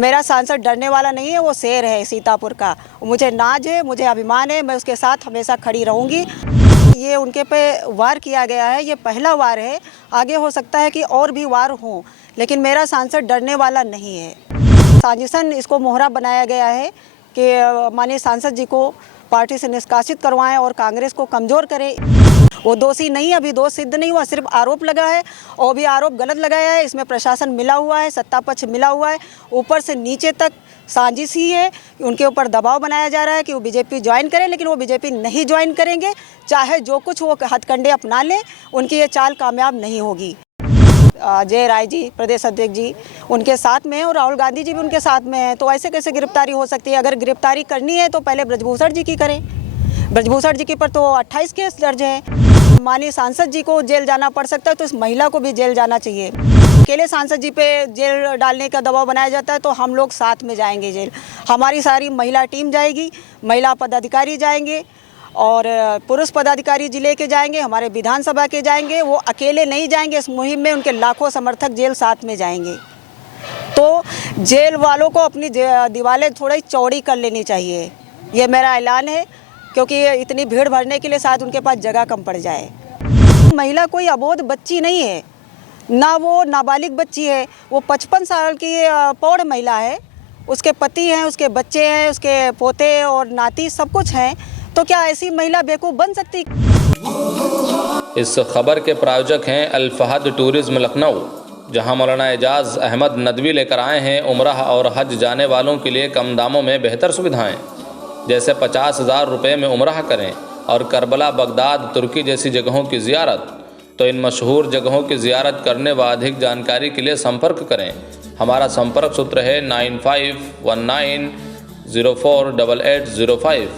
मेरा सांसद डरने वाला नहीं है, वो शेर है सीतापुर का। मुझे नाज है, मुझे अभिमान है, मैं उसके साथ हमेशा खड़ी रहूँगी। ये उनके पे वार किया गया है, ये पहला वार है, आगे हो सकता है कि और भी वार हों, लेकिन मेरा सांसद डरने वाला नहीं है। साजिशन इसको मोहरा बनाया गया है कि माननीय सांसद जी को पार्टी से निष्कासित करवाएं और कांग्रेस को कमज़ोर करें। वो दोषी नहीं, अभी दोष सिद्ध नहीं हुआ, सिर्फ आरोप लगा है और भी आरोप गलत लगाया है। इसमें प्रशासन मिला हुआ है, सत्ता पक्ष मिला हुआ है, ऊपर से नीचे तक साजिश ही है। उनके ऊपर दबाव बनाया जा रहा है कि वो बीजेपी ज्वाइन करें, लेकिन वो बीजेपी नहीं ज्वाइन करेंगे। चाहे जो कुछ वो हथकंडे अपना लें, उनकी ये चाल कामयाब नहीं होगी। जय राय जी, प्रदेश अध्यक्ष जी उनके साथ में हैं और राहुल गांधी जी भी उनके साथ में हैं, तो ऐसे कैसे गिरफ्तारी हो सकती है? अगर गिरफ्तारी करनी है तो पहले ब्रजभूषण जी की करें। ब्रजभूषण जी के पर तो 28 केस दर्ज है। माननीय सांसद जी को जेल जाना पड़ सकता है, तो इस महिला को भी जेल जाना चाहिए। अकेले सांसद जी पे जेल डालने का दबाव बनाया जाता है, तो हम लोग साथ में जाएंगे जेल। हमारी सारी महिला टीम जाएगी, महिला पदाधिकारी जाएंगे और पुरुष पदाधिकारी जिले के जाएंगे, हमारे विधानसभा के जाएंगे। वो अकेले नहीं जाएंगे, इस मुहिम में उनके लाखों समर्थक जेल साथ में जाएंगे। तो जेल वालों को अपनी दीवारें थोड़ी चौड़ी कर लेनी चाहिए, ये मेरा ऐलान है, क्योंकि इतनी भीड़ भरने के लिए शायद उनके पास जगह कम पड़ जाए। महिला कोई अबोध बच्ची नहीं है, ना वो नाबालिग बच्ची है, वो 55 साल की प्रौढ़ महिला है। उसके पति हैं, उसके बच्चे हैं, उसके पोते और नाती सब कुछ हैं। तो क्या ऐसी महिला बेवकूफ़ बन सकती? इस खबर के प्रायोजक हैं अल फहद टूरिज्म लखनऊ, जहां मौलाना एजाज अहमद नदवी लेकर आए हैं उम्रह और हज जाने वालों के लिए कम दामों में बेहतर सुविधाएं, जैसे 50,000 रुपये में उम्रह करें और करबला, बगदाद, तुर्की जैसी जगहों की ziyarat। तो इन मशहूर जगहों की ज़ियारत करने व अधिक जानकारी के लिए संपर्क करें। हमारा संपर्क सूत्र है 9519048805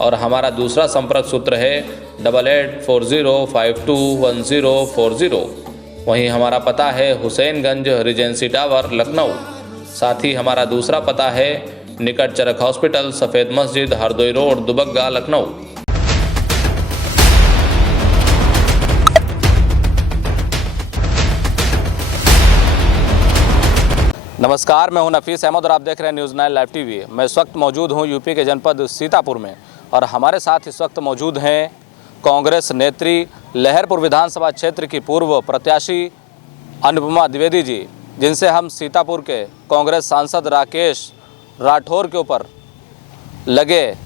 और हमारा दूसरा संपर्क सूत्र है 8840521040। वहीं हमारा पता है हुसैनगंज रिजेंसी टावर लखनऊ। साथ ही हमारा दूसरा पता है निकट चरक हॉस्पिटल, सफ़ेद मस्जिद, हरदोई रोड, दुबग्गा, लखनऊ। नमस्कार, मैं हूं नफीस अहमद और आप देख रहे हैं न्यूज़ 9 लाइव टीवी। मैं इस वक्त मौजूद हूं यूपी के जनपद सीतापुर में और हमारे साथ इस वक्त मौजूद हैं कांग्रेस नेत्री, लहरपुर विधानसभा क्षेत्र की पूर्व प्रत्याशी अनुपमा द्विवेदी जी, जिनसे हम सीतापुर के कांग्रेस सांसद राकेश राठौर के ऊपर लगे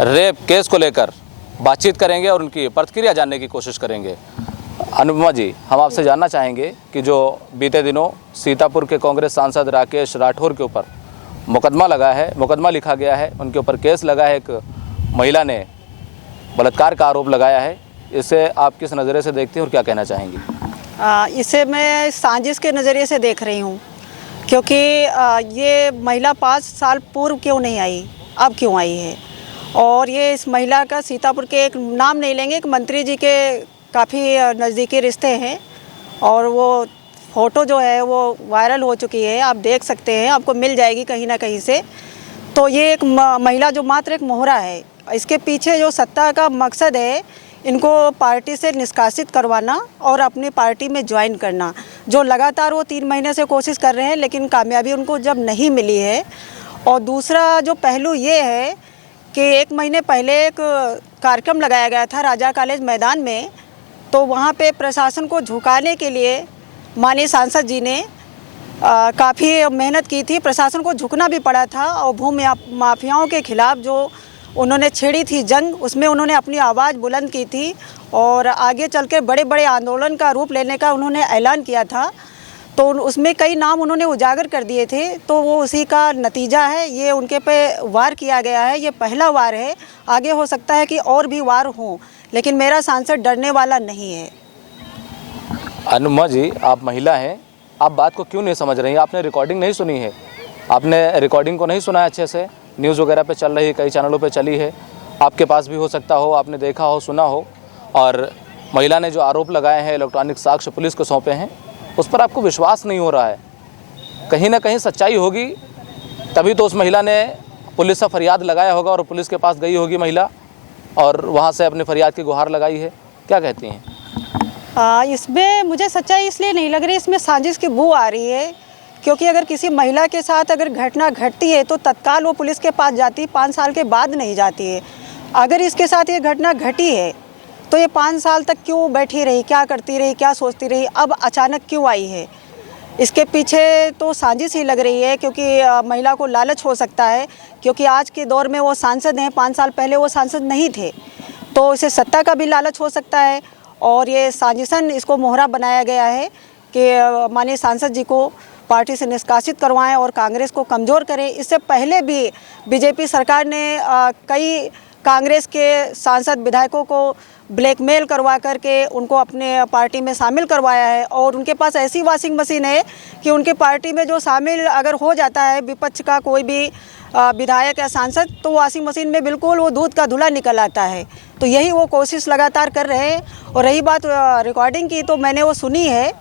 रेप केस को लेकर बातचीत करेंगे और उनकी प्रतिक्रिया जानने की कोशिश करेंगे। अनुपमा जी, हम आपसे जानना चाहेंगे कि जो बीते दिनों सीतापुर के कांग्रेस सांसद राकेश राठौर के ऊपर मुकदमा लिखा गया है, उनके ऊपर केस लगा है, एक महिला ने बलात्कार का आरोप लगाया है, इसे आप किस नज़रिए से देखती हैं और क्या कहना चाहेंगी? इसे मैं साजिश के नज़रिए से देख रही हूँ, क्योंकि ये महिला 5 साल पूर्व क्यों नहीं आई, अब क्यों आई है? और ये इस महिला का सीतापुर के, एक नाम नहीं लेंगे, एक मंत्री जी के काफ़ी नज़दीकी रिश्ते हैं और वो फ़ोटो जो है वो वायरल हो चुकी है, आप देख सकते हैं, आपको मिल जाएगी कहीं ना कहीं से। तो ये एक महिला जो मात्र एक मोहरा है, इसके पीछे जो सत्ता का मकसद है, इनको पार्टी से निष्कासित करवाना और अपनी पार्टी में ज्वाइन करना, जो लगातार वो 3 महीने से कोशिश कर रहे हैं, लेकिन कामयाबी उनको जब नहीं मिली है। और दूसरा जो पहलू ये है कि 1 महीने पहले एक कार्यक्रम लगाया गया था राजा कॉलेज मैदान में, तो वहाँ पे प्रशासन को झुकाने के लिए माननीय सांसद जी ने काफ़ी मेहनत की थी, प्रशासन को झुकना भी पड़ा था। और भूमि माफियाओं के खिलाफ जो उन्होंने छेड़ी थी जंग, उसमें उन्होंने अपनी आवाज़ बुलंद की थी और आगे चल के बड़े बड़े आंदोलन का रूप लेने का उन्होंने ऐलान किया था। तो उसमें कई नाम उन्होंने उजागर कर दिए थे, तो वो उसी का नतीजा है। ये उनके पे वार किया गया है, ये पहला वार है, आगे हो सकता है कि और भी वार हों, लेकिन मेरा सांसद डरने वाला नहीं है। अनुपमा जी, आप महिला हैं, आप बात को क्यों नहीं समझ रही हैं? आपने रिकॉर्डिंग नहीं सुनी है, आपने रिकॉर्डिंग को नहीं सुना है अच्छे से, न्यूज़ वगैरह पे चल रही है, कई चैनलों पे चली है, आपके पास भी हो सकता हो, आपने देखा हो, सुना हो। और महिला ने जो आरोप लगाए हैं, इलेक्ट्रॉनिक साक्ष्य पुलिस को सौंपे हैं, उस पर आपको विश्वास नहीं हो रहा है। कहीं ना कहीं सच्चाई होगी, तभी तो उस महिला ने पुलिस से फरियाद लगाया होगा और पुलिस के पास गई होगी महिला और वहाँ से अपनी फरियाद की गुहार लगाई है। क्या कहती हैं? इसमें मुझे सच्चाई इसलिए नहीं लग रही, इसमें साजिश की बू आ रही है क्योंकि अगर किसी महिला के साथ अगर घटना घटती है तो तत्काल वो पुलिस के पास जाती, 5 साल के बाद नहीं जाती है। अगर इसके साथ ये घटना घटी है तो ये 5 साल तक क्यों बैठी रही, क्या करती रही, क्या सोचती रही, अब अचानक क्यों आई है? इसके पीछे तो साजिश ही लग रही है, क्योंकि महिला को लालच हो सकता है, क्योंकि आज के दौर में वो सांसद हैं, 5 साल पहले वो सांसद नहीं थे, तो इसे सत्ता का भी लालच हो सकता है। और ये साजिशन इसको मोहरा बनाया गया है कि माननीय सांसद जी को पार्टी से निष्कासित करवाएं और कांग्रेस को कमज़ोर करें। इससे पहले भी बीजेपी सरकार ने कई कांग्रेस के सांसद विधायकों को ब्लैकमेल करवा करके उनको अपने पार्टी में शामिल करवाया है, और उनके पास ऐसी वॉशिंग मशीन है कि उनके पार्टी में जो शामिल अगर हो जाता है विपक्ष का कोई भी विधायक या सांसद, तो वॉशिंग मशीन में बिल्कुल वो दूध का धुला निकल आता है। तो यही वो कोशिश लगातार कर रहे हैं। और रही बात रिकॉर्डिंग की, तो मैंने वो सुनी है,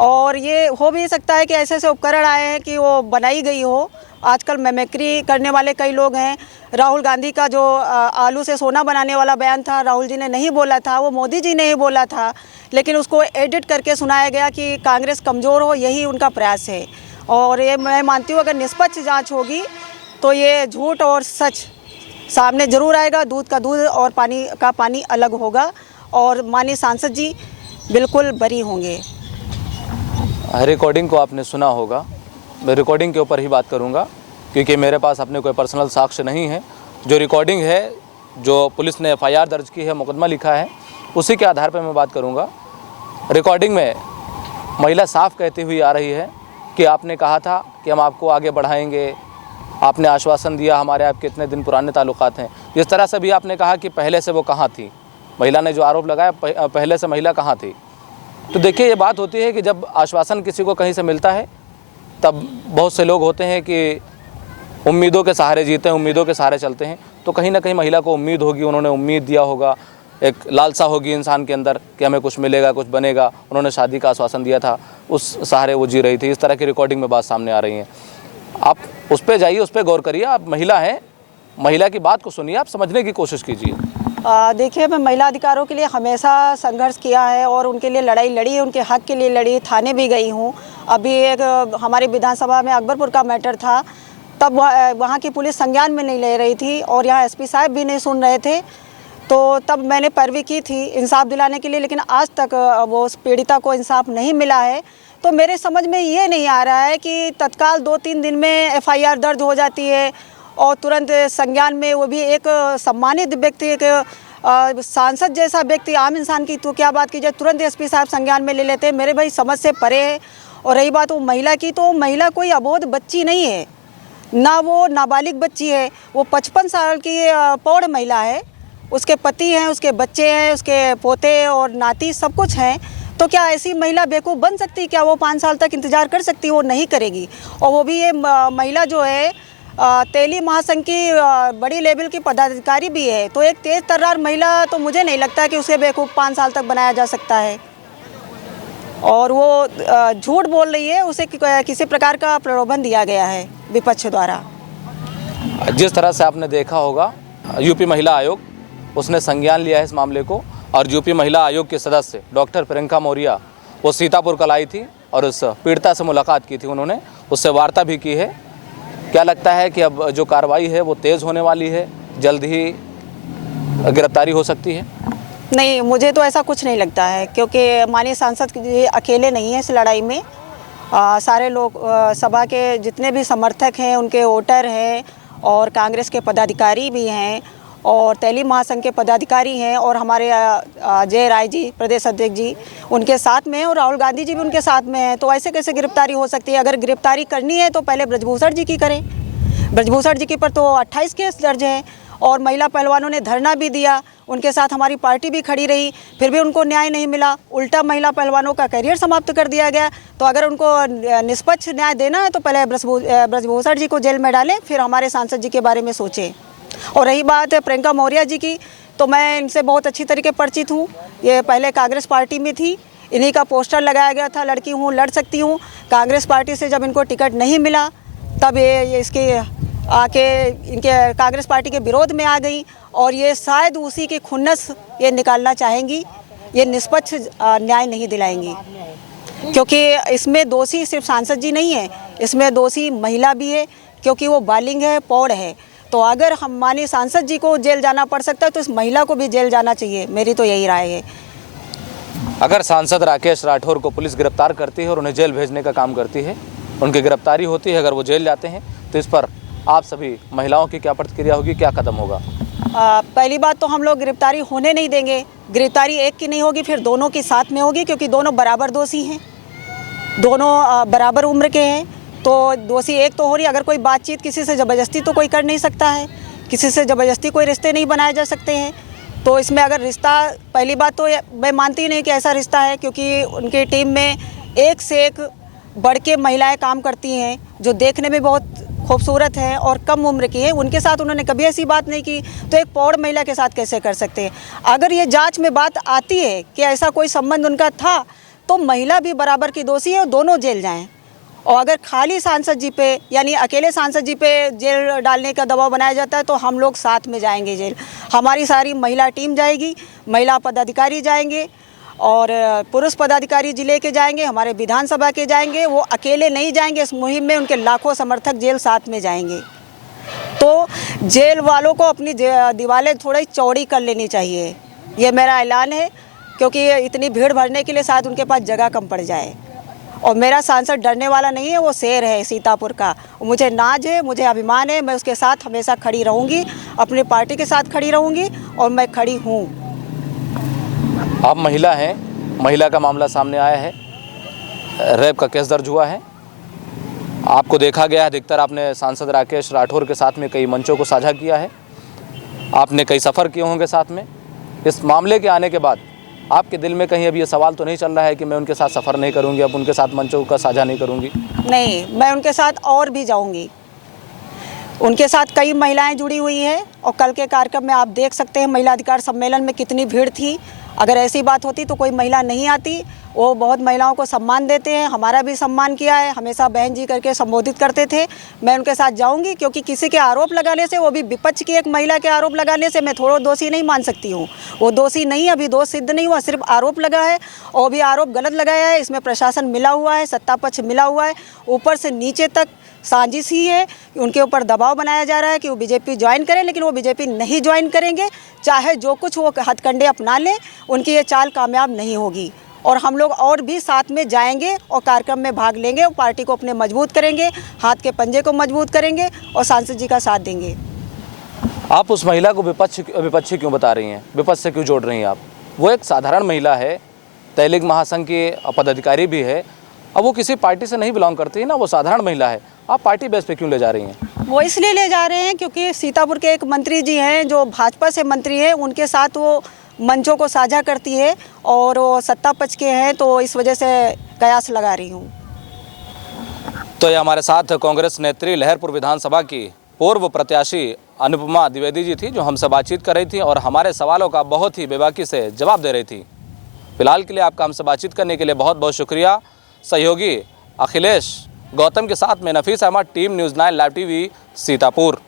और ये हो भी सकता है कि ऐसे ऐसे उपकरण आए हैं कि वो बनाई गई हो। आजकल मेमेक्री करने वाले कई लोग हैं। राहुल गांधी का जो आलू से सोना बनाने वाला बयान था, राहुल जी ने नहीं बोला था, वो मोदी जी ने ही बोला था, लेकिन उसको एडिट करके सुनाया गया कि कांग्रेस कमज़ोर हो, यही उनका प्रयास है। और ये मैं मानती हूँ अगर निष्पक्ष जांच होगी तो ये झूठ और सच सामने ज़रूर आएगा। दूध का दूध और पानी का पानी अलग होगा, और माननीय सांसद जी बिल्कुल बरी होंगे। रिकॉर्डिंग को आपने सुना होगा, मैं रिकॉर्डिंग के ऊपर ही बात करूंगा, क्योंकि मेरे पास अपने कोई पर्सनल साक्ष्य नहीं है। जो रिकॉर्डिंग है, जो पुलिस ने FIR दर्ज की है, मुकदमा लिखा है, उसी के आधार पर मैं बात करूंगा। रिकॉर्डिंग में महिला साफ कहती हुई आ रही है कि आपने कहा था कि हम आपको आगे बढ़ाएंगे, आपने आश्वासन दिया, हमारे आपके इतने दिन पुराने ताल्लुकात हैं। जिस तरह से भी आपने कहा कि पहले से वो कहाँ थी, महिला ने जो आरोप लगाया पहले से महिला कहाँ थी। तो देखिए, ये बात होती है कि जब आश्वासन किसी को कहीं से मिलता है, तब बहुत से लोग होते हैं कि उम्मीदों के सहारे जीते हैं, उम्मीदों के सहारे चलते हैं। तो कहीं ना कहीं महिला को उम्मीद होगी, उन्होंने उम्मीद दिया होगा, एक लालसा होगी इंसान के अंदर कि हमें कुछ मिलेगा, कुछ बनेगा। उन्होंने शादी का आश्वासन दिया था, उस सहारे वो जी रही थी। इस तरह की रिकॉर्डिंग में बात सामने आ रही है। आप उस पर जाइए, उस पर गौर करिए। आप महिला हैं, महिला की बात को सुनिए, आप समझने की कोशिश कीजिए। देखिए, मैं महिला अधिकारों के लिए हमेशा संघर्ष किया है और उनके लिए लड़ाई लड़ी है, उनके हक के लिए लड़ी, थाने भी गई हूँ। अभी एक हमारी विधानसभा में अकबरपुर का मैटर था, तब वहाँ की पुलिस संज्ञान में नहीं ले रही थी और यहाँ SP साहब भी नहीं सुन रहे थे, तो तब मैंने पैरवी की थी इंसाफ दिलाने के लिए, लेकिन आज तक वो उस पीड़िता को इंसाफ नहीं मिला है। तो मेरे समझ में ये नहीं आ रहा है कि तत्काल 2-3 दिन में FIR दर्ज हो जाती है और तुरंत संज्ञान में, वो भी एक सम्मानित व्यक्ति, एक सांसद जैसा व्यक्ति, आम इंसान की तो क्या बात की जाए, तुरंत SP साहब संज्ञान में ले लेते हैं। मेरे भाई समझ से परे है। और रही बात वो महिला की, तो महिला कोई अबोध बच्ची नहीं है, ना वो नाबालिग बच्ची है, वो 55 साल की प्रौढ़ महिला है। उसके पति हैं, उसके बच्चे हैं, उसके पोते और नाती सब कुछ हैं। तो क्या ऐसी महिला बेवकूफ़ बन सकती? क्या वो 5 साल तक इंतज़ार कर सकती? वो नहीं करेगी। और वो भी ये महिला जो है तेली महासंघ की बड़ी लेवल की पदाधिकारी भी है, तो एक तेज तर्रार महिला, तो मुझे नहीं लगता कि उसे बेवकूफ़ 5 साल तक बनाया जा सकता है। और वो झूठ बोल रही है, उसे किसी प्रकार का प्रलोभन दिया गया है विपक्ष द्वारा। जिस तरह से आपने देखा होगा, यूपी महिला आयोग उसने संज्ञान लिया है इस मामले को, और यूपी महिला आयोग के सदस्य डॉक्टर प्रियंका मौर्य वो सीतापुर कल आई थी और उस पीड़िता से मुलाकात की थी, उन्होंने उससे वार्ता भी की है। क्या लगता है कि अब जो कार्रवाई है वो तेज़ होने वाली है, जल्द ही गिरफ्तारी हो सकती है? नहीं, मुझे तो ऐसा कुछ नहीं लगता है, क्योंकि माननीय सांसद ये अकेले नहीं हैं इस लड़ाई में। सारे लोग सभा के जितने भी समर्थक हैं, उनके वोटर हैं, और कांग्रेस के पदाधिकारी भी हैं, और तेली महासंघ के पदाधिकारी हैं, और हमारे जय राय जी प्रदेश अध्यक्ष जी उनके साथ में हैं, और राहुल गांधी जी भी उनके साथ में हैं। तो ऐसे कैसे गिरफ्तारी हो सकती है? अगर गिरफ्तारी करनी है तो पहले ब्रजभूषण जी की करें। ब्रजभूषण जी के पर तो 28 केस दर्ज हैं, और महिला पहलवानों ने धरना भी दिया, उनके साथ हमारी पार्टी भी खड़ी रही, फिर भी उनको न्याय नहीं मिला। उल्टा महिला पहलवानों का करियर समाप्त कर दिया गया। तो अगर उनको निष्पक्ष न्याय देना है तो पहले ब्रजभूषण जी को जेल में डालें, फिर हमारे सांसद जी के बारे में सोचें। और रही बात प्रियंका मौर्य जी की, तो मैं इनसे बहुत अच्छी तरीके परिचित हूँ। ये पहले कांग्रेस पार्टी में थी, इन्हीं का पोस्टर लगाया गया था, लड़की हूँ, लड़ सकती हूँ। कांग्रेस पार्टी से जब इनको टिकट नहीं मिला, तब ये इसके आके इनके कांग्रेस पार्टी के विरोध में आ गई, और ये शायद उसी की खुन्नस ये निकालना चाहेंगी, ये निष्पक्ष न्याय नहीं दिलाएंगी। क्योंकि इसमें दोषी सिर्फ सांसद जी नहीं है, इसमें दोषी महिला भी है, क्योंकि वो बालिग है, पौड़ है। तो अगर हम माने सांसद जी को जेल जाना पड़ सकता है तो इस महिला को भी जेल जाना चाहिए, मेरी तो यही राय है। अगर सांसद राकेश राठौर को पुलिस गिरफ्तार करती है और उन्हें जेल भेजने का काम करती है, उनकी गिरफ्तारी होती है, अगर वो जेल जाते हैं, तो इस पर आप सभी महिलाओं की क्या प्रतिक्रिया होगी, क्या कदम होगा? पहली बात तो हम लोग गिरफ्तारी होने नहीं देंगे। गिरफ्तारी एक की नहीं होगी, फिर दोनों की साथ में होगी, क्योंकि दोनों बराबर दोषी हैं, दोनों बराबर उम्र के हैं। तो दोषी एक तो हो रही, अगर कोई बातचीत किसी से ज़बरदस्ती तो कोई कर नहीं सकता है, किसी से ज़बरदस्ती कोई रिश्ते नहीं बनाए जा सकते हैं। तो इसमें अगर रिश्ता, पहली बात तो मैं मानती ही नहीं कि ऐसा रिश्ता है, क्योंकि उनकी टीम में एक से एक बढ़ के महिलाएं काम करती हैं, जो देखने में बहुत खूबसूरत हैं और कम उम्र की है। उनके साथ उन्होंने कभी ऐसी बात नहीं की, तो एक पौड़ महिला के साथ कैसे कर सकते हैं? अगर ये जांच में बात आती है कि ऐसा कोई संबंध उनका था, तो महिला भी बराबर की दोषी है और दोनों जेल जाएं। और अगर खाली सांसद जी पे, यानी अकेले सांसद जी पे जेल डालने का दबाव बनाया जाता है, तो हम लोग साथ में जाएंगे जेल। हमारी सारी महिला टीम जाएगी, महिला पदाधिकारी जाएंगे और पुरुष पदाधिकारी जिले के जाएंगे, हमारे विधानसभा के जाएंगे। वो अकेले नहीं जाएंगे, इस मुहिम में उनके लाखों समर्थक जेल साथ में जाएंगे। तो जेल वालों को अपनी दीवारें थोड़ी चौड़ी कर लेनी चाहिए, ये मेरा ऐलान है, क्योंकि इतनी भीड़ भरने के लिए शायद उनके पास जगह कम पड़ जाए। और मेरा सांसद डरने वाला नहीं है, वो शेर है सीतापुर का। मुझे नाज है, मुझे अभिमान है, मैं उसके साथ हमेशा खड़ी रहूँगी, अपनी पार्टी के साथ खड़ी रहूँगी और मैं खड़ी हूँ। आप महिला हैं, महिला का मामला सामने आया है, रेप का केस दर्ज हुआ है, आपको देखा गया है, अधिकतर आपने सांसद राकेश राठौर के साथ में कई मंचों को साझा किया है, आपने कई सफ़र किए होंगे साथ में। इस मामले के आने के बाद आपके दिल में कहीं अभी ये सवाल तो नहीं चल रहा है कि मैं उनके साथ सफ़र नहीं करूंगी, अब उनके साथ मंचों का साझा नहीं करूंगी? नहीं, मैं उनके साथ और भी जाऊंगी। उनके साथ कई महिलाएं जुड़ी हुई हैं और कल के कार्यक्रम में आप देख सकते हैं महिला अधिकार सम्मेलन में कितनी भीड़ थी। अगर ऐसी बात होती तो कोई महिला नहीं आती। वो बहुत महिलाओं को सम्मान देते हैं, हमारा भी सम्मान किया है, हमेशा बहन जी करके संबोधित करते थे। मैं उनके साथ जाऊंगी, क्योंकि किसी के आरोप लगाने से, वो भी विपक्ष की एक महिला के आरोप लगाने से मैं थोड़ा दोषी नहीं मान सकती हूँ। वो दोषी नहीं, अभी दोष सिद्ध नहीं हुआ, सिर्फ आरोप लगा है और भी आरोप गलत लगाया है। इसमें प्रशासन मिला हुआ है, सत्ता पक्ष मिला हुआ है, ऊपर से नीचे तक साजिश ही है। उनके ऊपर दबाव बनाया जा रहा है कि वो बीजेपी ज्वाइन करें, लेकिन वो बीजेपी नहीं ज्वाइन करेंगे। चाहे जो कुछ वो हथकंडे अपना लें, उनकी ये चाल कामयाब नहीं होगी। और हम लोग और भी साथ में जाएंगे और कार्यक्रम में भाग लेंगे और पार्टी को अपने मजबूत करेंगे, हाथ के पंजे को मजबूत करेंगे और सांसद जी का साथ देंगे। आप उस महिला को विपक्षी क्यों बता रही हैं, विपक्ष से क्यों जोड़ रही हैं आप? वो एक साधारण महिला है, तहलीग महासंघ की पदाधिकारी भी है, अब वो किसी पार्टी से नहीं बिलोंग करती है ना, वो साधारण महिला है। आप पार्टी बेस पे क्यों ले जा रही हैं? वो इसलिए ले जा रहे हैं क्योंकि सीतापुर के एक मंत्री जी हैं जो भाजपा से मंत्री हैं, उनके साथ वो मंचों को साझा करती है और वो सत्ता पक्ष के हैं, तो इस वजह से कयास लगा रही हूँ। तो ये हमारे साथ कांग्रेस नेत्री लहरपुर विधानसभा की पूर्व प्रत्याशी अनुपमा द्विवेदी जी थी, जो हमसे बातचीत कर रही थी और हमारे सवालों का बहुत ही बेबाकी से जवाब दे रही थी। फिलहाल के लिए आपका हमसे बातचीत करने के लिए बहुत बहुत शुक्रिया। सहयोगी अखिलेश गौतम के साथ में Nafees Ahmad, team news 9 live TV, Sitapur.